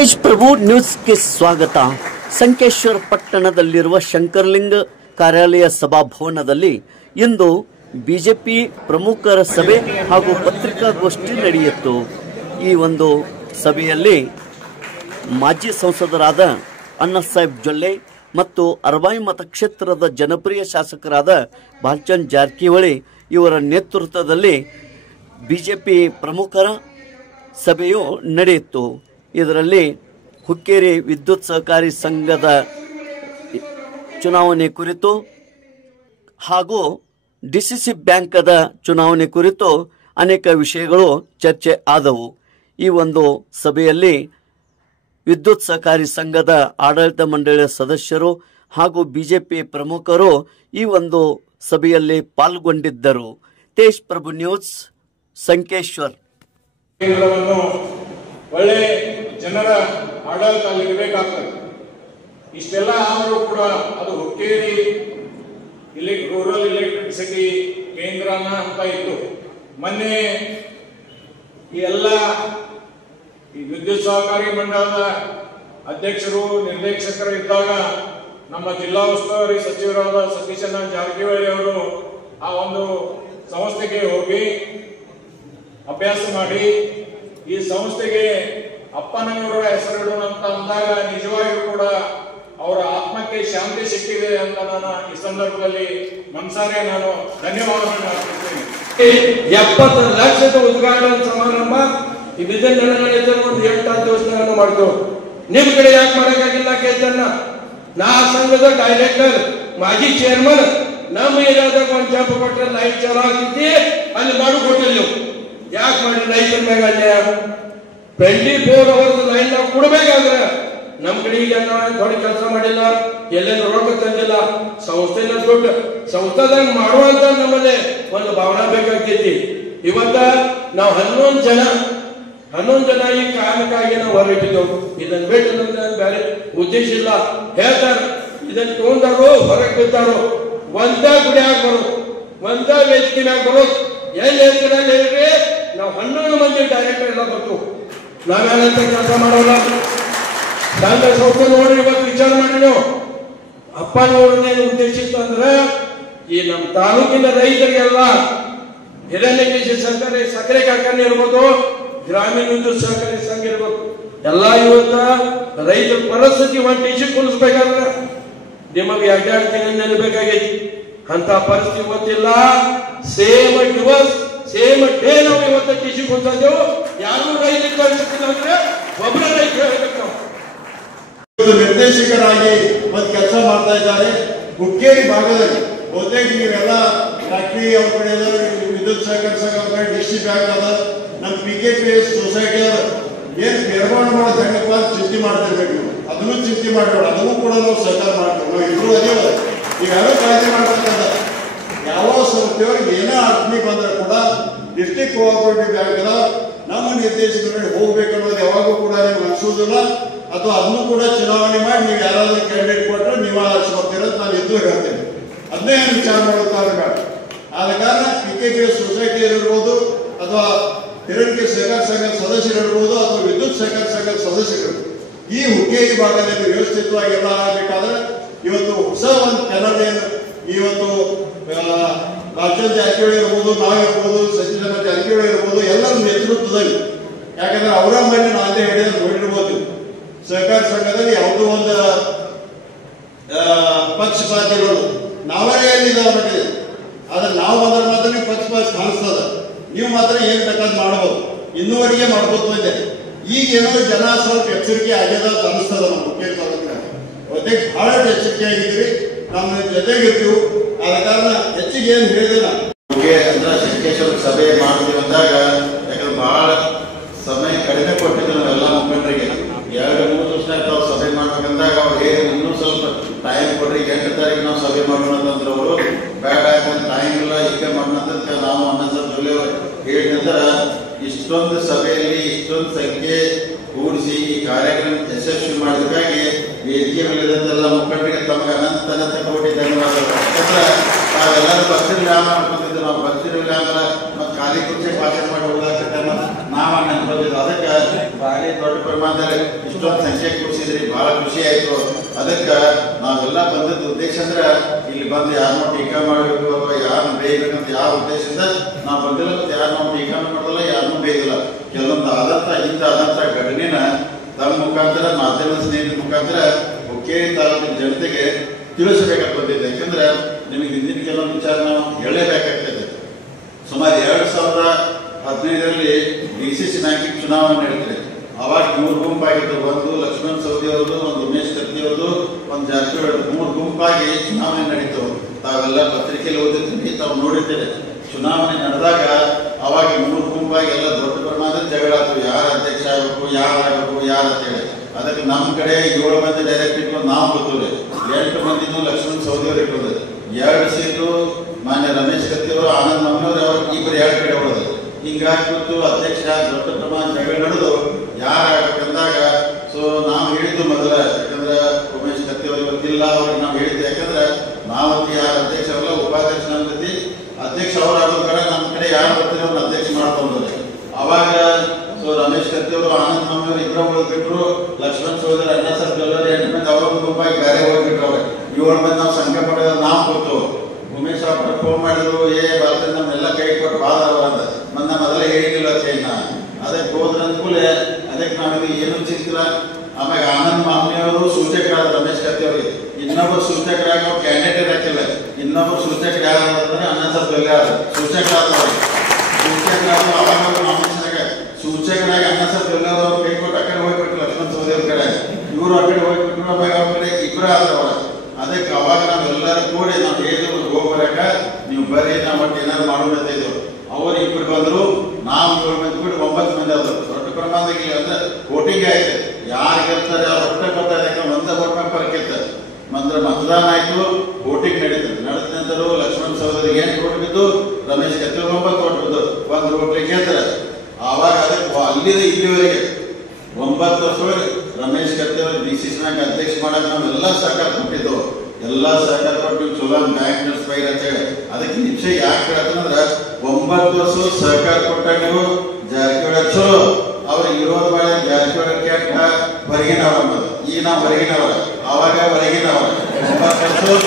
ತೇಜ್ ಪ್ರಭು ನ್ಯೂಸ್ಗೆ ಸ್ವಾಗತ. ಸಂಕೇಶ್ವರ ಪಟ್ಟಣದಲ್ಲಿರುವ ಶಂಕರಲಿಂಗ ಕಾರ್ಯಾಲಯ ಸಭಾಭವನದಲ್ಲಿ ಇಂದು ಬಿಜೆಪಿ ಪ್ರಮುಖರ ಸಭೆ ಹಾಗೂ ಪತ್ರಿಕಾಗೋಷ್ಠಿ ನಡೆಯಿತು. ಈ ಒಂದು ಸಭೆಯಲ್ಲಿ ಮಾಜಿ ಸಂಸದರಾದ ಅಣ್ಣಾಸಾಹೇಬ್ ಜೊಲ್ಲೆ ಮತ್ತು ಅರಬಾಯಿ ಮತಕ್ಷೇತ್ರದ ಜನಪ್ರಿಯ ಶಾಸಕರಾದ ಬಾಲಚಂದ್ರ ಜಾರಕಿಹೊಳಿ ಇವರ ನೇತೃತ್ವದಲ್ಲಿ ಬಿಜೆಪಿ ಪ್ರಮುಖರ ಸಭೆಯು ನಡೆಯಿತು. ಇದರಲ್ಲಿ ಹುಕ್ಕೇರಿ ವಿದ್ಯುತ್ ಸಹಕಾರಿ ಸಂಘದ ಚುನಾವಣೆ ಕುರಿತು ಹಾಗೂ ಡಿಸಿಸಿ ಬ್ಯಾಂಕದ ಚುನಾವಣೆ ಕುರಿತು ಅನೇಕ ವಿಷಯಗಳು ಚರ್ಚೆ ಆದವು. ಈ ಒಂದು ಸಭೆಯಲ್ಲಿ ವಿದ್ಯುತ್ ಸಹಕಾರಿ ಸಂಘದ ಆಡಳಿತ ಮಂಡಳಿಯ ಸದಸ್ಯರು ಹಾಗೂ ಬಿಜೆಪಿ ಪ್ರಮುಖರು ಈ ಒಂದು ಸಭೆಯಲ್ಲಿ ಪಾಲ್ಗೊಂಡಿದ್ದರು. ತೇಜ್ ಪ್ರಭು ನ್ಯೂಸ್, ಸಂಕೇಶ್ವರ್. ಒಳ್ಳೆ ಜನರ ಆಡಳಿತ ಇರಬೇಕಾಗ್ತದೆ. ಇಷ್ಟೆಲ್ಲ ಆದರೂ ಕೂಡ ಅದು ಹುಕ್ಕೇರಿ ರೂರಲ್ ಎಲೆಕ್ಟ್ರಿಸಿಟಿ ಕೇಂದ್ರನ ಅಂತ ಇತ್ತು. ಮೊನ್ನೆ ಈ ಎಲ್ಲ ಈ ವಿದ್ಯುತ್ ಸಹಕಾರಿ ಮಂಡಳದ ಅಧ್ಯಕ್ಷರು ನಿರ್ದೇಶಕರು ಇದ್ದಾಗ ನಮ್ಮ ಜಿಲ್ಲಾ ಉಸ್ತುವಾರಿ ಸಚಿವರಾದ ಸತೀಶಣ್ಣ ಜಾರಕಿಹೊಳಿ ಅವರು ಆ ಒಂದು ಸಂಸ್ಥೆಗೆ ಹೋಗಿ ಅಭ್ಯಾಸ ಮಾಡಿ ಈ ಸಂಸ್ಥೆಗೆ ಅಪ್ಪನವರ ಹೆಸರಿಡೋಣ ಅಂತ ಅಂದಾಗ ನಿಜವಾಗಿಯೂ ಕೂಡ ಅವರ ಆತ್ಮಕ್ಕೆ ಶಾಂತಿ ಸಿಕ್ಕಿದೆ ಅಂತ ನಾನು ಈ ಸಂದರ್ಭದಲ್ಲಿ ಮನಸಾರೆ ನಾನು ಧನ್ಯವಾದಗಳನ್ನು ಅರ್ಪಿಸ್ತೇನೆ. 70 ಲಕ್ಷದ ಉದ್ಘಾಟನಾ ಸಮಾರಂಭ ಈ ವಿಧಾನಸಭೆ ಒಂದು 8 ದಿವಸಗಳನ್ನು ಮಾಡ್ತೇವೆ. ನಿಮ್ ಕಡೆ ಯಾಕೆ ಮಾಡಕ್ಕಾಗಿಲ್ಲ ಕೇಳ್ತಾನ. ನಾ ಸಂಘದ ಡೈರೆಕ್ಟರ್, ಮಾಜಿ ಚೇರ್ಮನ್, ನಮ್ಮ ಏರಿಯಾದಾಗ ಒಂದು ಜಂಪ್ ಕೊಟ್ಟರೆ ಲೈಟ್ ಚಾಲು ಆಗ್ತಿದ್ದಿ, ಅಲ್ಲಿ ಮಾಡು ಕೊಟ್ಟಿಲ್ಲ. ಯಾಕೆ ಮಾಡಿ ರೈತರ ಮ್ಯಾಗ ಅನ್ಯಾಯ? 24 hours ಲೈನ್ ನಾವು ಕೊಡ್ಬೇಕಾದ್ರೆ ನಮ್ ಕಡೆ ಈಗ ದೊಡ್ಡ ಕೆಲಸ ಮಾಡಿಲ್ಲ, ಎಲ್ಲೇನು ರೊಕ್ಕ ತಂದಿಲ್ಲ, ಸಂಸ್ಥೆನ ದೊಡ್ಡ ಸಂಸ್ಥೆದಾಗ ಮಾಡುವಂತ ನಮ್ಮಲ್ಲಿ ಒಂದು ಭಾವನಾ ಬೇಕಾಗ್ತೈತಿ. ಇವತ್ತ ನಾವು 11 ಜನ ಈ ಕಾರಣಕ್ಕಾಗಿ ನಾವು ಹೊರಟಿದ್ದೆವು. ಇದನ್ನ ಬಿಟ್ಟು ನಮ್ಗೆ ಬೇರೆ ಉದ್ದೇಶ ಇಲ್ಲ. ಹೇಳ್ತಾರ ಇದನ್ನ ತಗೊಂಡಾರು ಹೊರಗೆ ಬಿದ್ದಾರು, ಒಂದ ಗುಡಿ ಆಗ್ಬಾರು, ಒಂದ ವೇದಿಕೆ ಮ್ಯಾಗ ಬರೋದು. ಎಲ್ಲಿ ಹೇಳ್ತೀರ ಹೇಳ್ರಿ, ನಾವು 11 ಮಂದಿ ಡೈರೆಕ್ಟರ್ ಎಲ್ಲ ಬರ್ತು. ನಾವೇನಂತ ಕೆಲಸ ಮಾಡೋಲ್ಲ. ನನ್ನ ಸಂಸ್ಥೆ ನೋಡಿ ಇವತ್ತು ವಿಚಾರ ಮಾಡಿ ನಾವು ಅಪ್ಪನವ್ರನ್ನೇನು ಉದ್ದೇಶ ಇತ್ತು ಅಂದ್ರೆ ಈ ನಮ್ಮ ತಾಲೂಕಿನ ರೈತರಿಗೆಲ್ಲ ಹಿರಣ್ಯಕೇಶಿ ಸಹಕಾರಿ ಸಕ್ಕರೆ ಕಾರ್ಖಾನೆ ಇರ್ಬೋದು, ಗ್ರಾಮೀಣ ವಿದ್ಯುತ್ ಸಹಕಾರಿ ಸಂಘ ಇರ್ಬೋದು, ಎಲ್ಲ ಇವತ್ತ ರೈತರ ಪರಿಸ್ಥಿತಿ ಒಂದು ಟಿಸಿ ಕುಲಿಸ್ಬೇಕಾದ್ರೆ ನಿಮಗೆ 2 ತಿಂಗಳು ನೆನಬೇಕಾಗೈತಿ. ಅಂತ ಪರಿಸ್ಥಿತಿ ಗೊತ್ತಿಲ್ಲ. ಸೇಮ್ ದಿವಸ್ ಸೇಮ್ ಡೇ ನಾವು ಇವತ್ತು ಟಿಸಿ ಕೊಡ್ತಾಯಿದ್ದೇವೆ. ಯಾರು ರೈತರಿಗೆ ಕಳಿಸ್ತಿಲ್ಲ ಅಂದ್ರೆ ಒಬ್ಬರ ರೈತ ಹೇಳ್ಬೇಕು. ನಾವು ನಿರ್ದೇಶಕರಾಗಿ ಒಂದು ಕೆಲಸ ಮಾಡ್ತಾ ಇದ್ದಾರೆ. ಹುಕ್ಕೇರಿ ಭಾಗದಲ್ಲಿ ಬಹುತೇಕ ನೀವೆಲ್ಲ ಫ್ಯಾಕ್ಟ್ರಿ ಅವ್ರ ಕಡೆ ವಿದ್ಯುತ್ ಸಹಕಾರ ಸಂಘ ಅವ್ರ ಕಡೆ ಡಿಸ್ಟ್ರಿಕ್ಟ್ ಬ್ಯಾಂಕ್ ಅದ, ನಮ್ಮ PKPS ಸೊಸೈಟಿ ಏನ್ ನಿರ್ಮಾಣ ಮಾಡೋದು ಹೆಂಗಪ್ಪ ಚಿಂತೆ ಮಾಡ್ತಿರ್ಬೇಕು. ನೀವು ಅದನ್ನು ಚಿಂತೆ ಮಾಡಬೇಡ, ಅದನ್ನು ಕೂಡ ನಾವು ಸಹಕಾರ ಮಾಡ್ತೇವೆ. ನಾವು ಇಬ್ರು ಅದೇವ ಈಗ ಯಾರೋ ಕಾಳಜಿ ಮಾಡ್ತಕ್ಕಂಥ ಯಾವ ಸಂಸ್ಥೆಯವ್ರಿಗೆ ಏನೇ ಅರ್ಪಣೆ ಬಂದ್ರೆ ಕೂಡ ಡಿಸ್ಟ್ರಿಕ್ಟ್ ಕೋಆಪರೇಟಿವ್ ಬ್ಯಾಂಕ್ ನಮ್ಮ ನಿರ್ದೇಶಕರಿಗೆ ಹೋಗ್ಬೇಕು ಅನ್ನೋದು ಯಾವಾಗೂ ಕೂಡ ನಿಮ್ಗೆ ಅನ್ಸೋದಿಲ್ಲ. ಅಥವಾ ಅದನ್ನು ಕೂಡ ಚುನಾವಣೆ ಮಾಡಿ ನೀವು ಯಾರಾದ್ರೂ ಕ್ಯಾಂಡಿಡೇಟ್ ಕೊಟ್ಟರೆ ನೀವು ಆರಿಸ್ಕೊತಿರೋದು ನಾನು ಎದ್ದು ಹೇಳ್ತೇನೆ. ಅದನ್ನೇ ವಿಚಾರ ಮಾಡೋಕ್ಕಾಗ ಆದ ಕಾರಣ PKPS ಸೊಸೈಟಿ ಇರ್ಬೋದು ಅಥವಾ ಹಿರಣ್ಯ ಸಹಕಾರ ಸಂಘದ ಸದಸ್ಯರಿರ್ಬೋದು ಅಥವಾ ವಿದ್ಯುತ್ ಸಹಕಾರ ಸಂಘದ ಸದಸ್ಯರು ಈ ಹುಕ್ಕೇರಿ ಭಾಗದಲ್ಲಿ ವ್ಯವಸ್ಥಿತವಾಗಿ ಎಲ್ಲ ಆಗಬೇಕಾದ್ರೆ ಇವತ್ತು ಹೊಸ ಒಂದು ಕೆನಲ್ ಇವತ್ತು ಬಾಲಚಂದ್ರ ಜಾರಕಿಹೊಳಿ ಇರ್ಬೋದು, ನಾವಿರ್ಬೋದು, ಸತೀಶಣ್ಣ ಜಾರಕಿಹೊಳಿ ಇರ್ಬೋದು, ಎಲ್ಲರ ನೇತೃತ್ವದಲ್ಲಿ. ಯಾಕಂದ್ರೆ ಅವರ ಮೇಲೆ ನಾನೇ ಹೇಳಿದ್ರೆ ನೋಡಿರ್ಬೋದು ಸಹಕಾರ ಸಂಘದಲ್ಲಿ ಯಾವುದೋ ಒಂದು ಪಕ್ಷಪಾತ ಇರೋದು ನಾವೇ ಎಲ್ಲಿದ್ದಾವೆ ನೋಡಿ. ಆದ್ರೆ ನಾವು ಬಂದ್ರೆ ಮಾತ್ರ ನೀವು ಪಕ್ಷಪಾತ ಕಾಣಿಸ್ತದ, ನೀವು ಮಾತ್ರ ಏನ್ ಬೇಕಾದ್ ಮಾಡ್ಬೋದು, ಇನ್ನೂವರೆಗೆ ಮಾಡ್ಬೋದು ಇದೆ. ಈಗ ಏನೋ ಜನ ಸ್ವಲ್ಪ ಎಚ್ಚರಿಕೆ ಆಗ್ಯದ ಅಂತ ಅನಿಸ್ತದ. ನಮ್ಮ ಹುಕ್ಕೇರಿ ತಾಲೂಕಿನ ಒತ್ತೆ ಬಹಳ ಎಚ್ಚರಿಕೆ ಆಗಿದ್ರಿ, ನಮ್ಮ ಜೊತೆಗಿರ್ತೀವಿ. ಆದ ಕಾರಣ ಹೆಚ್ಚಿಗೆ ಏನು ಹೇಳಿದಿಲ್ಲ. ಅಂದ್ರೆ ಸಂಕೇಶ್ವರ ಸಭೆ ಮಾಡ್ತೀವಿ ಅಂದಾಗ ಯಾಕಂದ್ರೆ ಬಹಳ ಸಮಯ ಕಡಿಮೆ ಕೊಟ್ಟಿದ್ರು ನಾವೆಲ್ಲ ಮುಖಂಡರಿಗೆ. 2-3 ದಿವಸ ತಾವು ಸಭೆ ಮಾಡ್ಬೇಕಂದಾಗ ಅವ್ರು ಇನ್ನೂ ಸ್ವಲ್ಪ ಟೈಮ್ ಕೊಡ್ರಿ, 8 ತಾರೀಕು ನಾವು ಸಭೆ ಮಾಡೋಣ ಅಂತಂದ್ರೆ ಅವರು ಬೇಡ ಯಾಕಂದ್ರೆ ಟೈಮ್ ಇಲ್ಲ, ಈಗ ಮಾಡೋಣಂತ ನಾವು ಅಣ್ಣಾಸಾಹೇಬ್ ಜೊಲ್ಲೆ ಹೇಳಿದ ನಂತರ ಇಷ್ಟೊಂದು ಸಭೆಯಲ್ಲಿ ಇಷ್ಟೊಂದು ಸಂಖ್ಯೆ ಕೂಡಿಸಿ ಈ ಕಾರ್ಯಕ್ರಮ ಯಶಸ್ವಿ ಮಾಡೋದಕ್ಕಾಗಿ ವೇದಿಕೆ ಮೇಲಿದಂತೆಲ್ಲ ಮುಖಂಡರಿಗೆ ತಮಗೆ ಅನಂತ ಕೋಟಿ ಧನ್ಯವಾದಗಳು. ಯಾಕಂದ್ರೆ ನಾವೆಲ್ಲರೂ ಬರ್ತಿರ್ಲಿ ಮಾಡ್ಕೊಂಡಿದ್ದು, ನಾವು ಬರ್ತಿರ್ಲಿಲ್ಲ ಅಂದ್ರೆ ಮತ್ತೆ ಖಾಲಿ ಕುರ್ಚಿ ಭಾಷಣ ಮಾಡಿ ಹೋಗ್ಲಾಕ ನಾವು ನೆನ್ಕೊಂಡಿದ್ದು. ಅದಕ್ಕೆ ಭಾರಿ ದೊಡ್ಡ ಪ್ರಮಾಣದಲ್ಲಿ ಇಷ್ಟೊಂದು ಸಂಖ್ಯೆ ಕೂಡಿಸಿದ್ರಿ, ಬಹಳ ಖುಷಿ ಆಯ್ತು. ಅದಕ್ಕೆ ನಾವೆಲ್ಲ ಬಂದದ್ದು ಉದ್ದೇಶ ಅಂದ್ರೆ ಇಲ್ಲಿ ಬಂದು ಯಾರನ್ನೋ ಟೀಕಾ ಮಾಡಬೇಕು ಅಥವಾ ಯಾರನ್ನ ಬೇಯಬೇಕಂತ ಯಾವ ಉದ್ದೇಶದಿಂದ ನಾವು ಬಂದಿಲ್ಲ. ಮತ್ತೆ ಯಾರು ನಾವು ಟೀಕಾ ಮಾಡೋದಿಲ್ಲ, ಯಾರನ್ನೂ ಬೇಯಿಲ್ಲ. ಕೆಲವೊಂದು ಹಿಂದಾದಂತ ಘಟನೆನ ತಮ್ಮ ಮುಖಾಂತರ, ಮಾಧ್ಯಮದ ಸ್ನೇಹಿತರ ಮುಖಾಂತರ ಹುಕ್ಕೇರಿ ತಾಲೂಕಿನ ಜನತೆಗೆ ತಿಳಿಸಬೇಕಾಗಿ ಬಂದಿದೆ. ಯಾಕಂದ್ರೆ ನಿಮಗೆ ಹಿಂದಿನ ಕೆಲವೊಂದು ವಿಚಾರ ನಾವು ಹೇಳಲೇಬೇಕಾಗ್ತದೆ. ಸುಮಾರು 2015ರಲ್ಲಿ DCC ಬ್ಯಾಂಕಿಗೆ ಚುನಾವಣೆ ನಡೆದಿದೆ. ಅವಾಗ 3 ಗುಂಪಾಗಿತ್ತು. ಒಂದು ಲಕ್ಷ್ಮಣ್ ಸವದಿ ಅವರು, ಒಂದು ಉಮೇಶ್ ಕತ್ತಿ ಅವರು, ಒಂದು ಜಾರಕಿಹೊಳಿ, 3 ಗುಂಪಾಗಿ ಚುನಾವಣೆ ನಡೀತು. ತಾವೆಲ್ಲ ಪತ್ರಿಕೆಯಲ್ಲಿ ಓದಿರ್ತೀವಿ, ತಾವು ನೋಡಿರ್ತೇವೆ. ಚುನಾವಣೆ ನಡೆದಾಗ ಅವಾಗ 3 ಗುಂಪಾಗಿ ಎಲ್ಲ ದೊಡ್ಡ ಪ್ರಮಾಣದ ಜಗಳ ಆಯ್ತು. ಯಾರ ಅಧ್ಯಕ್ಷ ಆಗಬೇಕು, ಯಾರಾಗಬೇಕು, ಯಾರು ಅಂತೇಳಿ. ಅದಕ್ಕೆ ನಮ್ಮ ಕಡೆ 7 ಮಂದಿ ಡೈರೆಕ್ಟ್ ಇಟ್ಕೊಂಡು ನಾವು ಗೊತ್ತಿಲ್ಲ, 8 ಮಂದಿನೂ ಲಕ್ಷ್ಮಣ್ ಸವದಿ ಅವರು ಇಟ್ಕೊಂಡ್ರೆ, 2 ಸೀಟು ಮಾನ್ಯ ರಮೇಶ್ ಕತ್ತಿ ಅವರು, ಆನಂದ್ ಮಮ್ಮನವರು, ಅವ್ರು ಇಬ್ಬರು 2 ಕಡೆ ಹೊಡೆದ್ರು. ಹಿಂಗಾಗ್ಬಿಟ್ಟು ಅಧ್ಯಕ್ಷ ದೊಡ್ಡ ಪ್ರಮಾಣ ಜಗಳ ನಡೆದು ಯಾರಾಗಬೇಕಂದಾಗ ನಾವು ಹೇಳಿದ್ದು ಮೊದಲ, ಯಾಕಂದ್ರೆ ಉಮೇಶ್ ಕತ್ತಿ ಅವರು ಇವತ್ತಿಲ್ಲ, ಅವ್ರಿಗೆ ನಾವು ಹೇಳಿದ್ದೆ. ಯಾಕಂದ್ರೆ ನಾವತ್ತಿ ಯಾರು ಅಧ್ಯಕ್ಷರಲ್ಲ, ಉಪಾಧ್ಯಕ್ಷ ನಮ್ದಿ ಅಧ್ಯಕ್ಷ ಅವ್ರು ಆಗೋದ್ ಕಡೆ ನಮ್ಮ ಕಡೆ ಯಾರು ಬರ್ತೀವಿ ಅವ್ರನ್ನ ಅಧ್ಯಕ್ಷ ಮಾಡ್ಕೊಂಡ್ರೆ. ಅವಾಗ ರಮೇಶ್ ಕತ್ತಿ ಅವರು, ಆನಂದ್ ಮಮ್ಮನವರು ಇಬ್ಬರು ಉಳಿದ್ಬಿಟ್ರು. ಲಕ್ಷ್ಮಣ್ ಸಹೋದರ, ಅಣ್ಣ ಸರ್ ಎಲ್ಲರೂ 8 ಮಂದಿ ಅವ್ರ ಗುಂಪಾಗಿ ಬೇರೆ ಹೋಗ್ಬಿಟ್ರು. ಅವ್ರೆ 7 ಮಂದಿ ನಾವು ಸಂಘ ಪಡೆದ ನಾವು ಗೊತ್ತು. ಉಮೇಶ್ ಅವ್ರ ಫೋನ್ ಮಾಡಿದ್ರು, ಬಾಲ್ಕನ್ ನಮ್ಮೆಲ್ಲ ಕೈ ಕೊಟ್ಟು ಬಾದ ಅಂತ ಮೊದಲೇ ಹೇಳಿಲ್ಲ ಚೈನ. ಅದಕ್ಕೆ ಹೋದ್ರ ಅಂದ್ಕೂಲೆ ಅದಕ್ಕೆ ನಾವಿದು ಏನು ಚಿಂತಿಲ್ಲ. ಆಮ್ಯಾಗ ಆನಂದ್ ಮಾಮಿಯವರು ಸೂಚಕರಾದ ರಮೇಶ್ ಕತ್ತಿ ಅವರಿಗೆ, ಇನ್ನೊಬ್ಬರು ಸೂಚಕರಾಗಿ ಅವ್ರು ಕ್ಯಾಂಡಿಡೇಟ್ ಹಾಕಿಲ್ಲ. ಇನ್ನೊಬ್ಬರು ಸೂಚಕರು ಯಾರಂದ್ರೆ ಅಣ್ಣ ಸರ್ ಸೂಚಕರಾದವ್ರು ಅವಾಗ ನಾಮಿನೇಷನ್ ಸೂಚಕರಾಗಿ ಅಣ್ಣ ಸರ್ ಎಲ್ಲರೂ ಕೈ ಕೊಟ್ಟು ಆ ಕಡೆ ಹೋಗ್ಬಿಟ್ರು. ಲಕ್ಷ್ಮಣ್ ಸವದಿ ಅವ್ರ ಕಡೆ, ಇವರು ಆ ಕಡೆ ಹೋಗ್ಬಿಟ್ರು. ಅವಾಗ ಅವ್ರ ಕಡೆ ಇಬ್ಬರ ಆದವ. ಅದಕ್ಕೆ ಅವಾಗ ನಾವೆಲ್ಲರೂ ಕೂಡಿ ನಾವು ಹೇಳಿದ್ರು ಹೋಗ್ಬರಕ, ನೀವು ಬರ್ರಿ, ನಾವು ಒಟ್ಟು ಏನಾದ್ರು ಮಾಡೋಣ ಅಂತ ಇದ್ರು. ಅವ್ರು ಇಬ್ಬರು ಬಂದ್ರು, ನಾವು 7 ಮಂದಿ ಕೂಡಿ 9 ಮಂದಿ ಆದ್ರು. ದೊಡ್ಡ ಪ್ರಮಾಣದಲ್ಲಿ ಅಂದ್ರೆ ವೋಟಿಂಗ್ ಆಯ್ತು. ಯಾರು ಗೆಲ್ತಾರೆ ಅವ್ರು ಒಟ್ಟೆ ಗೊತ್ತಾಯ್ತು. ಯಾಕಂದ್ರೆ ಒಂದೇ ವೋಟ್ ಪೇಪರ್ ಗೆಲ್ತಾರೆ. ಮತದಾನ ಆಯ್ತು, ವೋಟಿಂಗ್ ನಡೀತದೆ. ನಡೆದ ನಂತರ ಲಕ್ಷ್ಮಣ್ ಸಹೋದರಿಗೆ 8 ವೋಟ್ ಬಿದ್ದು, ರಮೇಶ್ ಕತ್ತಿ 9 ವೋಟ್ ಬಿದ್ದು, 1 ವೋಟ್ ಗೆಲ್ತಾರೆ. ಆವಾಗ ಅದಕ್ಕೆ ಅಲ್ಲಿಂದ ಇಲ್ಲಿವರೆಗೆ 9 ವರ್ಷ ರಮೇಶ್ ಕತ್ತಿ ಅವರು DCC ಬ್ಯಾಂಕ್ ಅಧ್ಯಕ್ಷ ಮಾಡಕ್ ನಾವೆಲ್ಲ ಸಹಕಾರ ಕೊಟ್ಟಿದ್ದು. ಎಲ್ಲ ಸಹಕಾರ ಕೊಟ್ಟು ಚಲೋ ಬ್ಯಾಂಕ್ ನಡೆಸ್ಬೈರ್ ಅಂತ ಹೇಳಿ. ಅದಕ್ಕೆ ನಿಶ್ಚಯ ಯಾಕೆ ಹೇಳ್ತಂದ್ರೆ 9 ವರ್ಷ ಸಹಕಾರ ಕೊಟ್ಟಾಗ ನೀವು ಜಾರಕಿಹೊಳಿ ಚಲೋ ಅವ್ರಿಗೆ ವಿರೋಧ ಮಾಡಿ ಜಾರಕಿಹೊಳಿ ಕೆಟ್ಟ ಹೊರಗಿನವರ. ಈಗ ನಾವು ಹೊರಗಿನವರ, ಅವಾಗ ಹೊರಗಿನವರ. 9 ವರ್ಷ